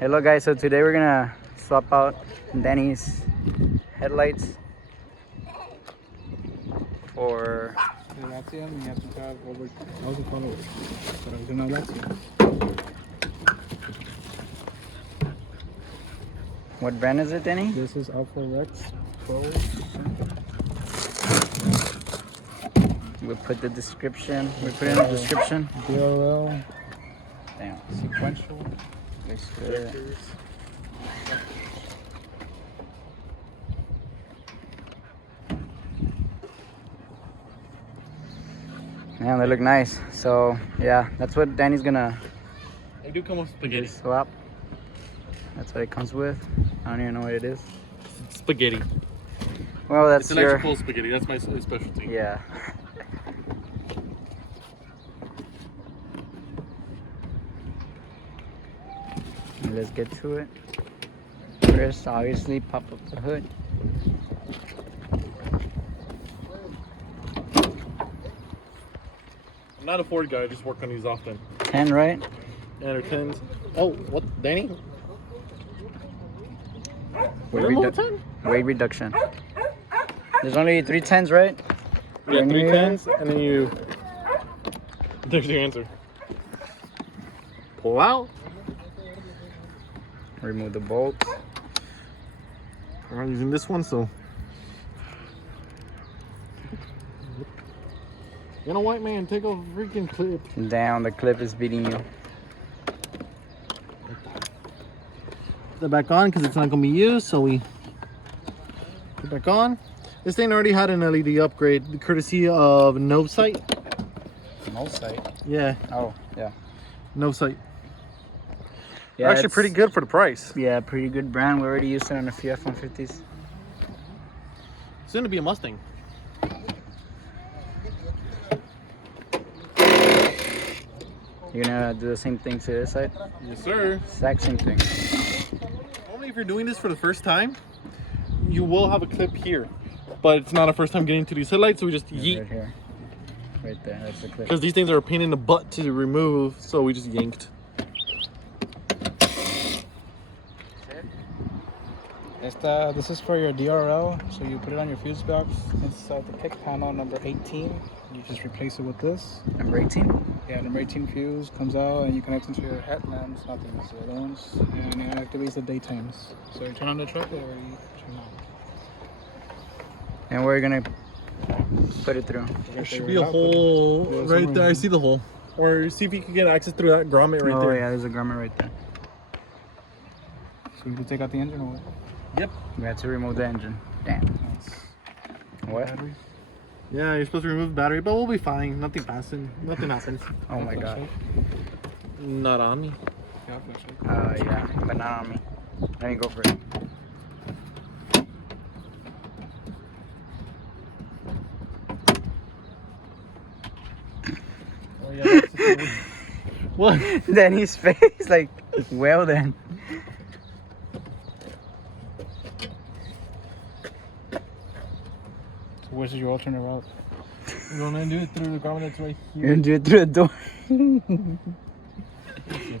Hello guys, so today we're gonna swap out Danny's headlights for what brand is it, Danny? This is AlphaRex Pro. We'll put the description. We put in the description. DRL. Damn. Sequential. Looks good. Man, they look nice. So yeah, that's what Danny's gonna They do come with spaghetti. swap. That's what it comes with. I don't even know what it is. Spaghetti. Well, that's It's your electrical spaghetti. That's my specialty. yeah. Let's get to it. First, obviously, pop up the hood. I'm not a Ford guy. I just work on these often. 10, right? And they're 10s. Oh, what, Danny? Weight, Remote 10? weight reduction. There's only 3 10s, right? Yeah, 3 10s, and then you. There's your answer. Pull out. Remove the bolts. I'm not using this one, so. You know, white man, take a freaking clip. Down, the clip is beating you. Put that back on because it's not going to be used, so we put it back on. This thing already had an LED upgrade, courtesy of No Sight. No sight. Yeah, Oh, yeah. No Sight. Yeah, They're actually it's- pretty good for the price. Yeah, pretty good brand. We already used it on a few F150s. Soon to be a Mustang. You're gonna do the same thing to this side? Yes, sir. Exact same thing. Normally, if you're doing this for the first time, you will have a clip here. But it's not a first time getting into these headlights, so we just Right yeet. here. Right there, that's the clip. Because these things are a pain in the butt to remove, so we just yanked. This is for your DRL, so you put it on your fuse box inside the pick panel number 18. You just replace it with this. Number 18? Yeah, number 18 fuse comes out and you connect into your headlamps, not the other ones, and it activates the daytimes. So you turn on the truck or you turn on. And we're gonna put it through. There should be a hole right there. I see the hole. Or see if you can get access through that grommet right oh, there. yeah, there's a grommet right there. So you can take out the engine or what? Yep. We had to remove the engine. Damn. What? Batteries. Yeah, you're supposed to remove the battery, but we'll be fine. Nothing passing. Nothing happens. Oh my god. Not on me. Yeah, flashlight. Yeah, but not on me. Let me go for it. Oh, yeah, that's what? Then his face, like, well then. So where's your alternate route? We're gonna do it through the grommet that's right You're here. gonna do it through the door.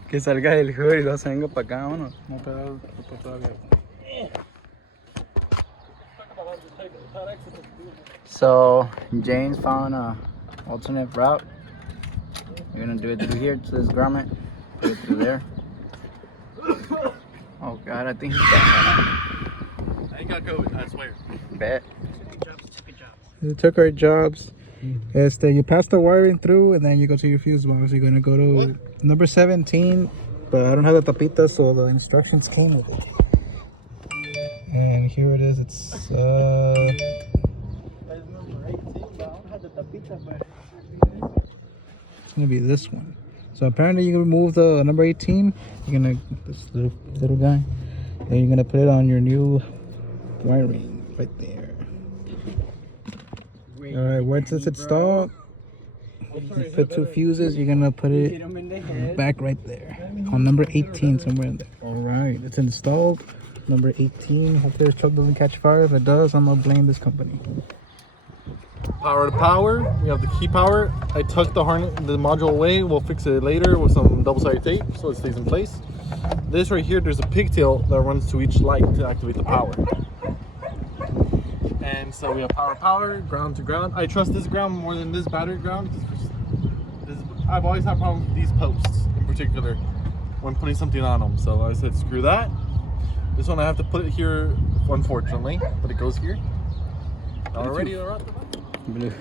Que salga del hood y luego se venga para acá, vámonos. No pedal, todavía. So, James found a alternate route. You're gonna do it through here to this grommet. Put it through there. Oh god, I think he's back. I ain't got COVID, I swear. Bet. It took our jobs. You pass the wiring through and then you go to your fuse box. You're gonna go to number 17, but I don't have the tapita, so the instructions came with it. And here it is. It's gonna be this one. So apparently you can remove the number 18. You're gonna this little guy, and you're gonna put it on your new wiring right there. All right, once it's installed, you put 2 fuses. You're gonna put it back right there on number 18, somewhere in there. All right, it's installed. Number 18. Hopefully this truck doesn't catch fire. If it does, I'm gonna blame this company. Power to power. We have the key power. I tucked the module away. We'll fix it later with some double-sided tape so it stays in place. This right here, there's a pigtail that runs to each light to activate the power. And so we have power, ground to ground. I trust this ground more than this battery ground because I've always had problems with these posts in particular when putting something on them. So I said, screw that. This one I have to put it here, unfortunately, but it goes here. Already around the back. Blue.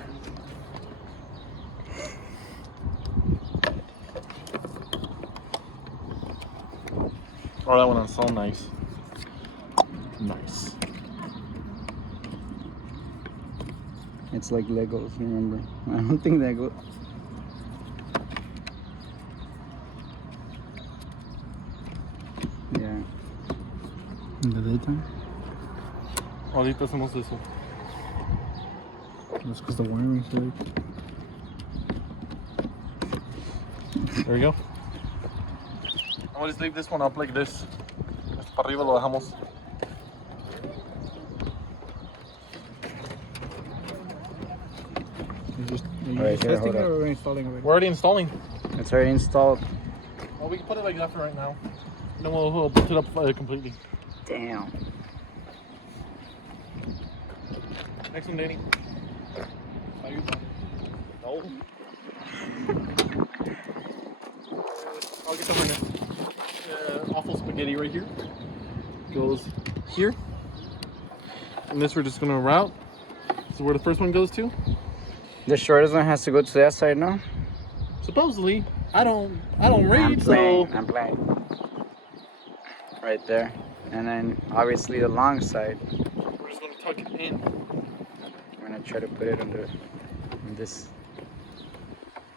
Oh, that one is so nice. Nice. It's like Legos, remember? I don't think they go. Yeah. In the daytime? Ahorita hacemos eso. That's because the wiring's there. There we go. I'm gonna just leave this one up like this. Esto para arriba lo dejamos. Are you Alright, here, testing hold it up. or are we installing already? We're already installing. It's already installed. Well, we can put it like that for right now. Then we'll put it up completely. Damn. Next one, Danny. How you doing? No. I'll get over next. Awful spaghetti right here. Goes here. And this we're just gonna route. So where the first one goes to. The shortest one has to go to that side, no? Supposedly, I don't read, I'm playing. so I'm playing. Right there. And then obviously the long side. we're just gonna tuck it in. I'm gonna try to put it under this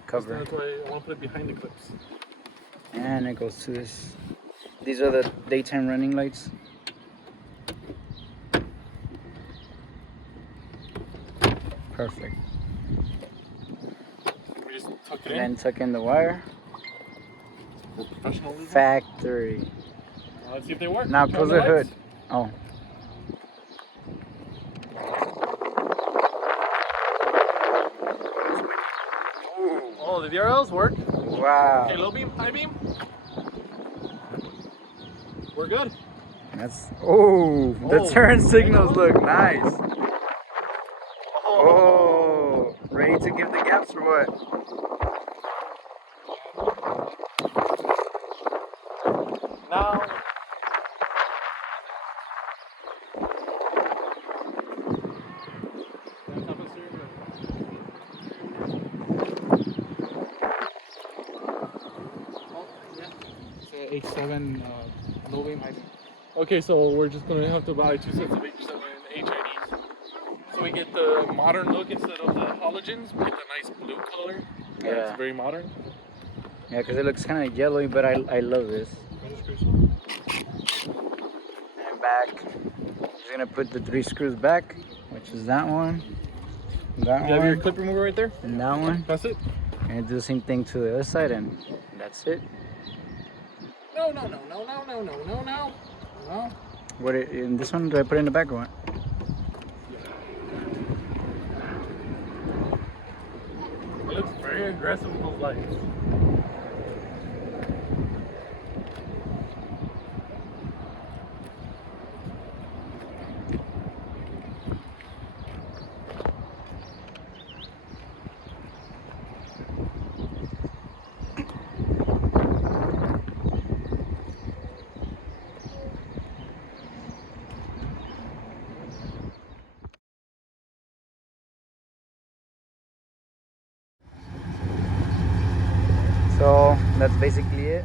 cover. That's why I want to put it behind the clips. And it goes to this. These are the daytime running lights. Perfect. We just tuck it And in. then tuck in the wire. We're professionalism. Factory. Let's see if they work. Now Turn close the the lights. hood. Oh. Oh, the VRLs work. Wow. Okay, low beam, high beam. We're good. That's the Oh. turn signals look nice. Oh, ready to give the gaps or what? Now. It's a H7 low beam high beam. Okay, so we're just gonna have to buy 2 sets of H7 HIDs. So we get the modern look instead of the halogens. We get the nice blue color. Yeah. It's very modern. Yeah, because it looks kind of yellowy, but I love this. And back. Just gonna put the 3 screws back, which is that one, that You have your one, clip remover right there? and that one. That's it? And do the same thing to the other side, and that's it. No, no, no, no, no, no, no, no, no. No. What in this one? Do I put it in the back or what? It looks very aggressive with those lights. So that's basically it.